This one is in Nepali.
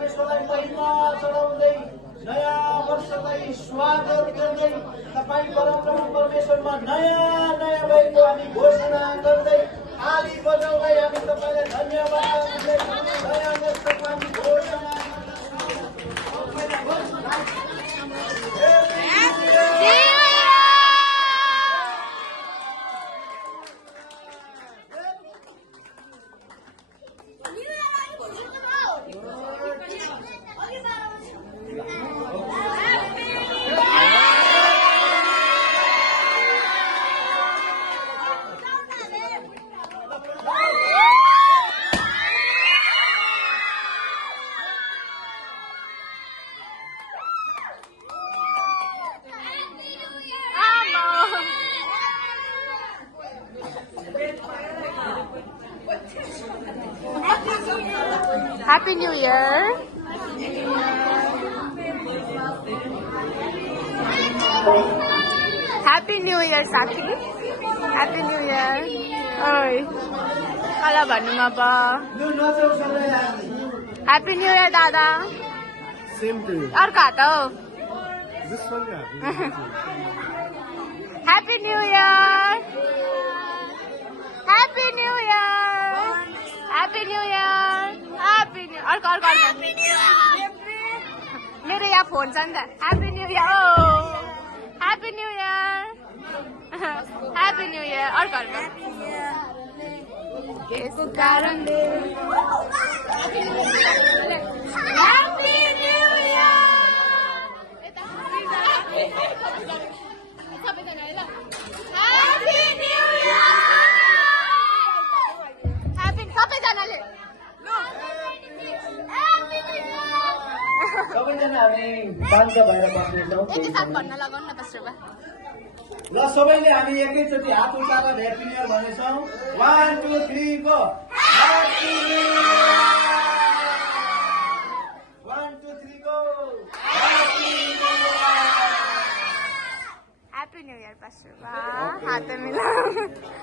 परमेश्वरलाई महिमा चढाउँदै नयाँ वर्षलाई स्वागत गर्दै तपाईँ परमप्रभु परमेश्वरमा नयाँ नयाँ भएको हामी घोषणा गर्दै ताली बजाउँदै हामी तपाईँलाई धन्यवाद दिँदै नयाँ वर्षको हामी घोषणा Happy New Year! Happy New Year, Saki! Happy New Year! Oi! Kala भन्नुमा प Happy New Year, Dada! Same to you. अर्को हात हौ This one, yeah. Happy New Year! Happy New Year! Happy New Year! Happy New Year! अर्को Happy New Year! मेरो यहाँ फोन छ नि त Happy New Year! Oh! Happy New Year! Happy New Year! अर्को यसको कारणले Happy New Year! सबैजना हामी शान्त भएर बस्नेछौँ एकैसाथ भन्न लगाउनु न पास्टर बा ल सबैले हामी एकैचोटि हात उठाएर ह्याप्पी न्यू इयर भनेछौँ 1 2 3 go happy new year 1 2 3 go Happy New Year, Pastor. Happy New Year.